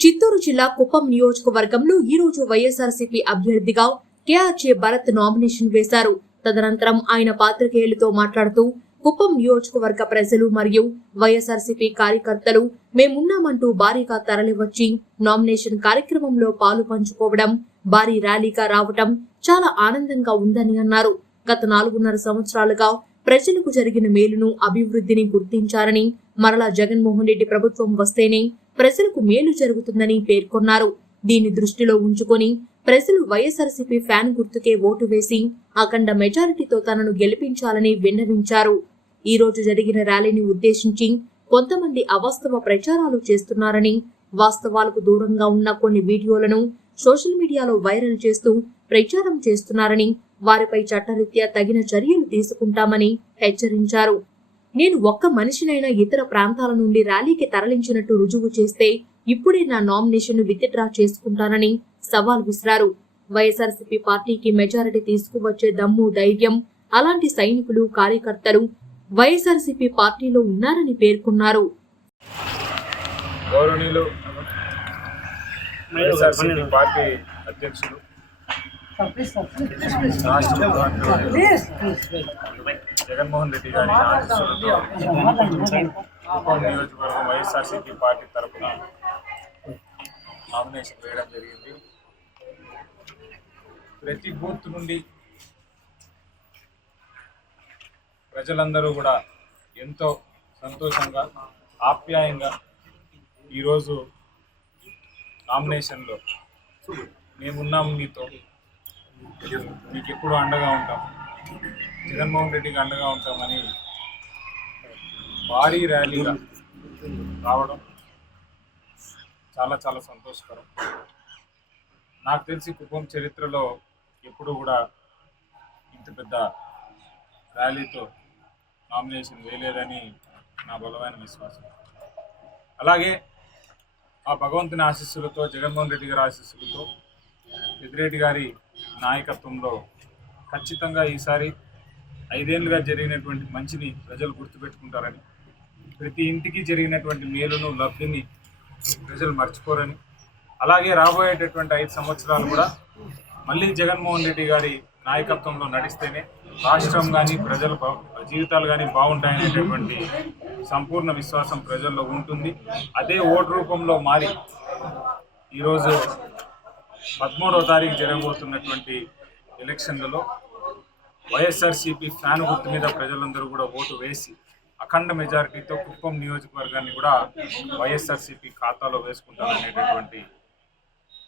చిత్తూరు జిల్లా కుప్పం నియోజకవర్గంలో ఈ రోజు వైఎస్ఆర్సీపీ అభ్యర్థిగా కేఆర్జే భరత్ నామినేషన్ వేశారు. తదనంతరం ఆయన పాత్రికేయులతో మాట్లాడుతూ కుప్పం నియోజకవర్గ ప్రజలు మరియు వైఎస్ఆర్సీపీ కార్యకర్తలు మేమున్నామంటూ భారీగా తరలివచ్చి నామినేషన్ కార్యక్రమంలో పాలు పంచుకోవడం భారీ ర్యాలీగా రావటం చాలా ఆనందంగా ఉందని అన్నారు. గత నాలుగున్నర సంవత్సరాలుగా ప్రజలకు జరిగిన మేలును అభివృద్ధిని గుర్తించారని మరలా జగన్మోహన్ రెడ్డి ప్రభుత్వం వస్తేనే ప్రజలకు మేలు జరుగుతుందని పేర్కొన్నారు. దీన్ని దృష్టిలో ఉంచుకొని ప్రజలు వైఎస్ఆర్సీపీ ఫ్యాన్ గుర్తుకే ఓటు వేసి అఖండ మెజారిటీతో తనను గెలిపించాలని విన్నవించారు. ఈ రోజు జరిగిన ర్యాలీని ఉద్దేశించి కొంతమంది అవాస్తవ ప్రచారాలు చేస్తున్నారని వాస్తవాలకు దూరంగా ఉన్న కొన్ని వీడియోలను సోషల్ మీడియాలో వైరల్ చేస్తూ ప్రచారం చేస్తున్నారని వారిపై చట్టరీత్యా తగిన చర్యలు తీసుకుంటామని హెచ్చరించారు. నేను ఒక్క మనిషినైనా ఇతర ప్రాంతాల నుండి ర్యాలీకి తరలించినట్టు రుజువు చేస్తే ఇప్పుడే నా నామినేషన్ విత్డ్రా చేసుకుంటానని సవాల్ విసిరారు. వైఎస్ఆర్సీపీ పార్టీకి మెజారిటీ తీసుకువచ్చే దమ్ము ధైర్యం అలాంటి సైనికులు కార్యకర్తలు వైఎస్ఆర్సీపీ పార్టీలో ఉన్నారని పేర్కొన్నారు. గౌరవనీయులు వైఎస్ఆర్సీపీ పార్టీ అధ్యక్షులు రాష్ట్ర జగన్మోహన్ రెడ్డి గారి ఆశీస్సులతో కుప్పం నియోజకవర్గం వైఎస్ఆర్సీపీ పార్టీ తరఫున నామినేషన్ వేయడం జరిగింది. ప్రతి బూత్ నుండి ప్రజలందరూ కూడా ఎంతో సంతోషంగా ఆప్యాయంగా ఈరోజు నామినేషన్లో మేమున్నాము మీతో. మీకు ఎప్పుడు అండగా ఉంటాం. జగన్మోహన్ రెడ్డికి అండగా ఉంటామని భారీ ర్యాలీగా రావడం చాలా చాలా సంతోషకరం. నాకు తెలిసి కుటుంబం చరిత్రలో ఎప్పుడు కూడా ఇంత పెద్ద ర్యాలీతో నామినేషన్ వేయలేదని నా బలమైన విశ్వాసం. అలాగే ఆ భగవంతుని ఆశీస్సులతో జగన్మోహన్ రెడ్డి గారి ఆశీస్సులతో పెద్దిరెడ్డి గారి నాయకత్వంలో ఖచ్చితంగా ఈసారి ఐదేళ్ళుగా జరిగినటువంటి మంచిని ప్రజలు గుర్తుపెట్టుకుంటారని ప్రతి ఇంటికి జరిగినటువంటి మేలును లబ్ధిని ప్రజలు మర్చిపోరని అలాగే రాబోయేటటువంటి ఐదు సంవత్సరాలు కూడా మళ్ళీ జగన్మోహన్ రెడ్డి గారి నాయకత్వంలో నడిస్తేనే రాష్ట్రం కానీ ప్రజల బా- జీవితాలు కానీ బాగుంటాయనేటటువంటి సంపూర్ణ విశ్వాసం ప్రజల్లో ఉంటుంది. అదే ఓటు రూపంలో మారి ఈరోజు పదమూడవ తారీఖు జరగబోతున్నటువంటి ఎలక్షన్లలో వైఎస్ఆర్సీపీ ఫ్యాన్ గుర్తు మీద ప్రజలందరూ కూడా ఓటు వేసి అఖండ మెజారిటీతో కుప్పం నియోజకవర్గాన్ని కూడా వైఎస్ఆర్సీపీ ఖాతాలో వేసుకుంటారనేటటువంటి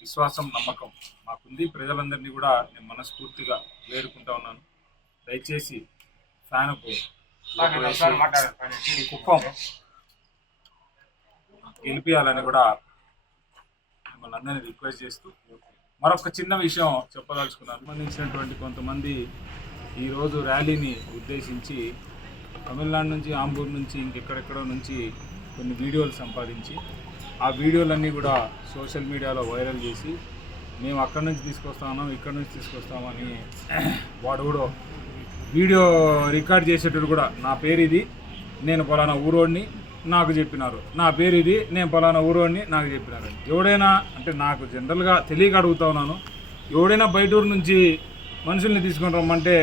విశ్వాసం నమ్మకం మాకుంది. ప్రజలందరినీ కూడా నేను మనస్ఫూర్తిగా వేడుకుంటా ఉన్నాను. దయచేసి ఫ్యాన్కు కుప్పం గెలిపియాలని కూడా మిమ్మల్ని అందరినీ రిక్వెస్ట్ చేస్తూ మరొక చిన్న విషయం చెప్పదలుచుకున్నాను. సంబంధించినటువంటి కొంతమంది ఈరోజు ర్యాలీని ఉద్దేశించి తమిళనాడు నుంచి ఆంబూర్ నుంచి ఇంకెక్కడెక్కడో నుంచి కొన్ని వీడియోలు సంపాదించి ఆ వీడియోలన్నీ కూడా సోషల్ మీడియాలో వైరల్ చేసి మేము అక్కడి నుంచి తీసుకొస్తాము ఇక్కడ నుంచి తీసుకొస్తామని వాడు కూడా వీడియో రికార్డ్ చేసేటప్పుడు కూడా నా పేరు ఇది నేను పలానా ఊరోడిని నాకు చెప్పినారు. నా పేరు ఇది నేను పలానా ఊరోడిని నాకు చెప్పినారు. ఎవడైనా అంటే నాకు జనరల్గా తెలియక అడుగుతా ఉన్నాను ఎవడైనా బయట ఊరు నుంచి మనుషుల్ని తీసుకొని రమ్మంటే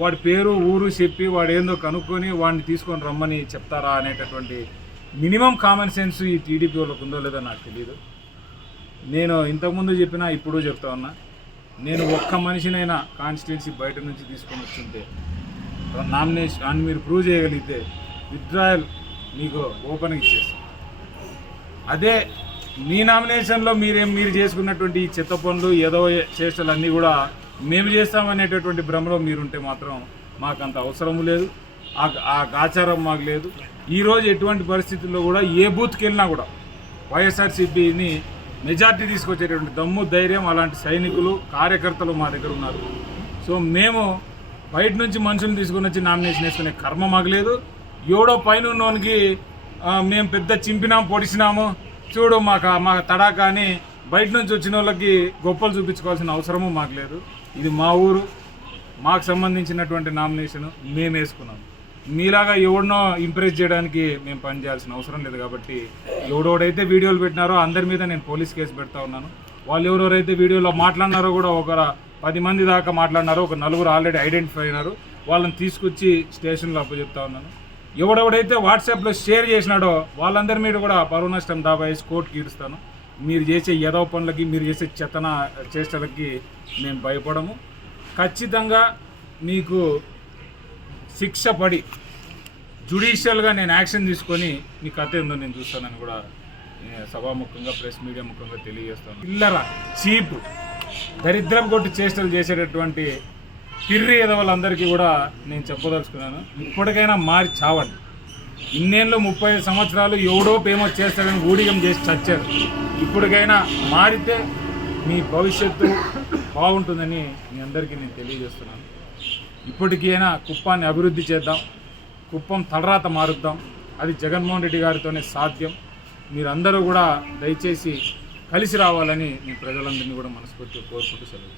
వాడి పేరు ఊరు చెప్పి వాడు ఏందో కనుక్కొని వాడిని తీసుకొని రమ్మని చెప్తారా అనేటటువంటి మినిమం కామన్ సెన్స్ ఈ టీడీపీ వాళ్ళకు ఉందో లేదో నాకు తెలియదు నేను ఇంతకుముందు చెప్పినా ఇప్పుడు చెప్తా ఉన్నా. నేను ఒక్క మనిషినైనా కాన్స్టిట్యున్సీ బయట నుంచి తీసుకొని వచ్చుంటే నామినేషన్ అని మీరు ప్రూవ్ చేయగలిగితే విత్డ్రాయల్ మీకు ఓపెన్ ఇచ్చేస్తాం. అదే మీ నామినేషన్లో మీరేం మీరు చేసుకున్నటువంటి ఈ చెత్త పనులు ఏదో చేష్టలు అన్నీ కూడా మేము చేస్తామనేటటువంటి భ్రమలో మీరుంటే మాత్రం మాకు అంత అవసరం లేదు. ఆ ఆచారం మాకు లేదు. ఈరోజు ఎటువంటి పరిస్థితుల్లో కూడా ఏ బూత్కి వెళ్ళినా కూడా వైఎస్ఆర్సీపీని మెజార్టీ తీసుకొచ్చేటటువంటి దమ్ము ధైర్యం అలాంటి సైనికులు కార్యకర్తలు మా దగ్గర ఉన్నారు. సో మేము బయట నుంచి మనుషులు తీసుకుని వచ్చి నామినేషన్ వేసుకునే కర్మ మాకు లేదు. ఎవడో పైన ఉన్నోనికి మేము పెద్ద చింపినాం పొడిచినాము. చూడు మాకు మా తడాక అని బయట నుంచి వచ్చిన వాళ్ళకి గొప్పలు చూపించుకోవాల్సిన అవసరము మాకు లేదు. ఇది మా ఊరు. మాకు సంబంధించినటువంటి నామినేషన్ మేము వేసుకున్నాం. మీలాగా ఎవడినో ఇంప్రెస్ చేయడానికి మేము పని చేయాల్సిన అవసరం లేదు కాబట్టి ఎవడెవడైతే వీడియోలు పెట్టినారో అందరి మీద నేను పోలీస్ కేసు పెడతా ఉన్నాను. వాళ్ళు ఎవరెవరైతే వీడియోలో మాట్లాడినారో కూడా ఒక పది మంది దాకా మాట్లాడినారో ఒక నలుగురు ఆల్రెడీ ఐడెంటిఫై అయినారు. వాళ్ళని తీసుకొచ్చి స్టేషన్లో అప్పచెప్తా ఉన్నాను. ఎవడెవడైతే వాట్సాప్లో షేర్ చేసినాడో వాళ్ళందరి మీద కూడా పరువు నష్టం దాబా వేసి కోర్టుకి ఇడుస్తాను మీరు చేసే యదవ పనులకి మీరు చేసే చెత్తన చేష్టలకి మేము భయపడము. ఖచ్చితంగా మీకు శిక్ష పడి జుడిషియల్గా నేను యాక్షన్ తీసుకొని మీ కథ ఏందో నేను చూస్తానని కూడా సభాముఖంగా ప్రెస్ మీడియా ముఖంగా తెలియజేస్తాను. పిల్లర చీప్ దరిద్రం కొట్టి చేష్టలు చేసేటటువంటి పిర్రి ఎదవలందరికీ కూడా నేను చెప్పదలుచుకున్నాను. ఇప్పటికైనా మారి చావండి. ఇన్నేళ్ళు ముప్పై సంవత్సరాలు ఎవడో ఫేమస్ చేస్తాడని ఊడిగం చేసి చచ్చారు. ఇప్పటికైనా మారితే మీ భవిష్యత్తు బాగుంటుందని మీ అందరికీ నేను తెలియజేస్తున్నాను. ఇప్పటికైనా కుప్పాన్ని అభివృద్ధి చేద్దాం. కుప్పం తలరాత మారుద్దాం. అది జగన్మోహన్ రెడ్డి గారితోనే సాధ్యం. మీరందరూ కూడా దయచేసి కలిసి రావాలని నేను ప్రజలందరినీ కూడా మనస్ఫూర్తిగా కోరుకుంటూ సెలవు